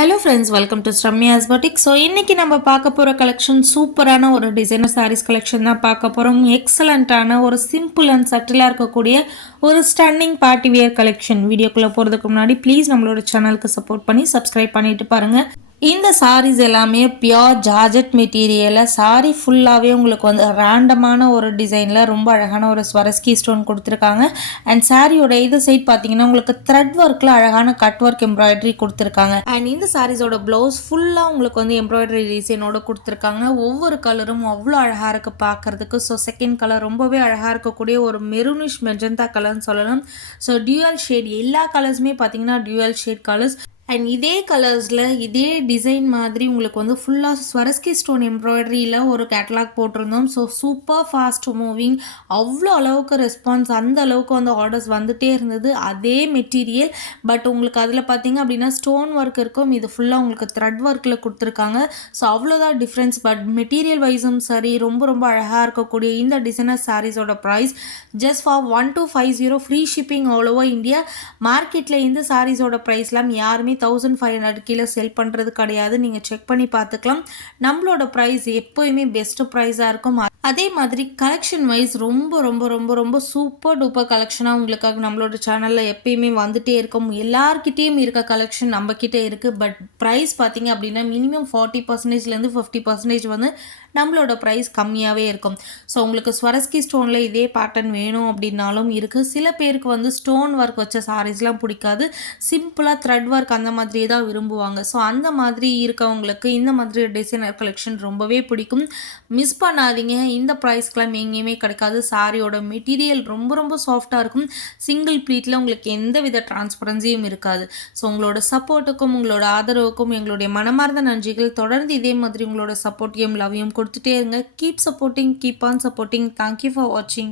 Hello friends, welcome to Ramya's பட்டிக். So இன்றைக்கி நம்ம பார்க்க போகிற கலெக்ஷன் சூப்பரான ஒரு டிசைனர் சாரீஸ் கலெக்ஷன் தான் பார்க்க போகிறோம். எக்ஸலண்ட்டான ஒரு சிம்பிள் அண்ட் சட்டிலாக இருக்கக்கூடிய ஒரு ஸ்டன்னிங் பார்ட்டி வியர் கலெக்ஷன். வீடியோக்குள்ளே போகிறதுக்கு முன்னாடி ப்ளீஸ் நம்மளோட சேனலுக்கு சப்போர்ட் பண்ணி சப்ஸ்கிரைப் பண்ணிட்டு பாருங்கள். இந்த சாரீஸ் எல்லாமே பியோர் ஜார்ஜெட் மெட்டீரியலில் சாரீ ஃபுல்லாகவே உங்களுக்கு வந்து ரேண்டமான ஒரு டிசைனில் ரொம்ப அழகான ஒரு ஸ்வரஸ்கி ஸ்டோன் கொடுத்துருக்காங்க. அண்ட் சாரியோட இது சைட் பார்த்தீங்கன்னா உங்களுக்கு த்ரெட் ஒர்க்கில் அழகான கட் ஒர்க் எம்ப்ராய்டரி கொடுத்துருக்காங்க. அண்ட் இந்த சாரீஸோட ப்ளவுஸ் ஃபுல்லாக உங்களுக்கு வந்து எம்ப்ராய்டரி டிசைனோட கொடுத்துருக்காங்க. ஒவ்வொரு கலரும் அவ்வளோ அழகாக இருக்குது பார்க்குறதுக்கு. ஸோ செகண்ட் கலர் ரொம்பவே அழகாக இருக்கக்கூடிய ஒரு மெரூனிஷ் மெஜந்தா கலர்னு சொல்லலாம். ஸோ டியூவல் ஷேட், எல்லா கலர்ஸுமே பார்த்தீங்கன்னா டியூவல் ஷேட் கலர்ஸ். அண்ட் இதே கலர்ஸில் இதே டிசைன் மாதிரி உங்களுக்கு வந்து ஃபுல்லாக ஸ்வரஸ்கி ஸ்டோன் எம்ப்ராய்டரியில் ஒரு கேட்டலாக் போட்டிருந்தோம். ஸோ சூப்பர் ஃபாஸ்ட் மூவிங், அவ்வளோ அளவுக்கு ரெஸ்பான்ஸ், அந்த அளவுக்கு வந்து ஆர்டர்ஸ் வந்துகிட்டே இருந்தது. அதே மெட்டீரியல் பட் உங்களுக்கு அதில் பார்த்தீங்க அப்படின்னா ஸ்டோன் ஒர்க் இருக்கும், இது ஃபுல்லாக உங்களுக்கு த்ரெட் ஒர்க்கில் கொடுத்துருக்காங்க. ஸோ அவ்வளோதான் டிஃப்ரென்ஸ். பட் மெட்டீரியல் வைஸும் சரி ரொம்ப ரொம்ப அழகாக இருக்கக்கூடிய இந்த டிசைனர் சாரீஸோட price just for 1250 free shipping all over India. மார்க்கெட்டில் இந்த சாரீஸோட ப்ரைஸ்லாம் யாருமே 1500 கீழே செல் பண்ணுறது கிடையாது. நீங்கள் செக் பண்ணி பார்த்துக்கலாம். நம்மளோட ப்ரைஸ் எப்போயுமே பெஸ்ட்டு ப்ரைஸாக இருக்கும். அதே மாதிரி கலெக்ஷன் வைஸ் ரொம்ப ரொம்ப ரொம்ப ரொம்ப சூப்பர் டூப்பர் கலெக்ஷனாக உங்களுக்காக நம்மளோட சேனலில் எப்பயுமே வந்துகிட்டே இருக்கும். எல்லார்கிட்டேயும் இருக்க கலெக்ஷன் நம்மக்கிட்டே இருக்குது. பட் ப்ரைஸ் பார்த்தீங்க அப்படின்னா மினிமம் 40%லேருந்து 50% வந்து நம்மளோட ப்ரைஸ் கம்மியாகவே இருக்கும். ஸோ உங்களுக்கு ஸ்வரஸ்கி ஸ்டோனில் இதே பேட்டர்ன் வேணும் அப்படின்னாலும் இருக்குது. சில பேருக்கு வந்து ஸ்டோன் ஒர்க் வச்ச சாரீஸ்லாம் பிடிக்காது, சிம்பிளாக த்ரெட் ஒர்க் அந்த மாதிரி தான் விரும்புவாங்க. ஸோ அந்த மாதிரி இருக்கவங்களுக்கு இந்த மாதிரி டிசைனர் கலெக்ஷன் ரொம்பவே பிடிக்கும். மிஸ் பண்ணாதீங்க. இந்த ப்ரைஸ்க்கெலாம் எங்கேயுமே கிடைக்காது. சாரியோட மெட்டீரியல் ரொம்ப ரொம்ப சாஃப்டாக இருக்கும். சிங்கிள் ப்ளீட்டில் உங்களுக்கு எந்த வித டிரான்ஸ்பரன்சியும் இருக்காது. ஸோ உங்களோட சப்போர்ட்டுக்கும் உங்களோட ஆதரவுக்கும் எங்களுடைய மனமார்ந்த நன்றிகள். தொடர்ந்து இதே மாதிரி உங்களோட சப்போர்ட்டையும் லவ்வையும் கொடுத்துட்டே இருங்க. Keep supporting, keep on supporting. Thank you for வாட்சிங்.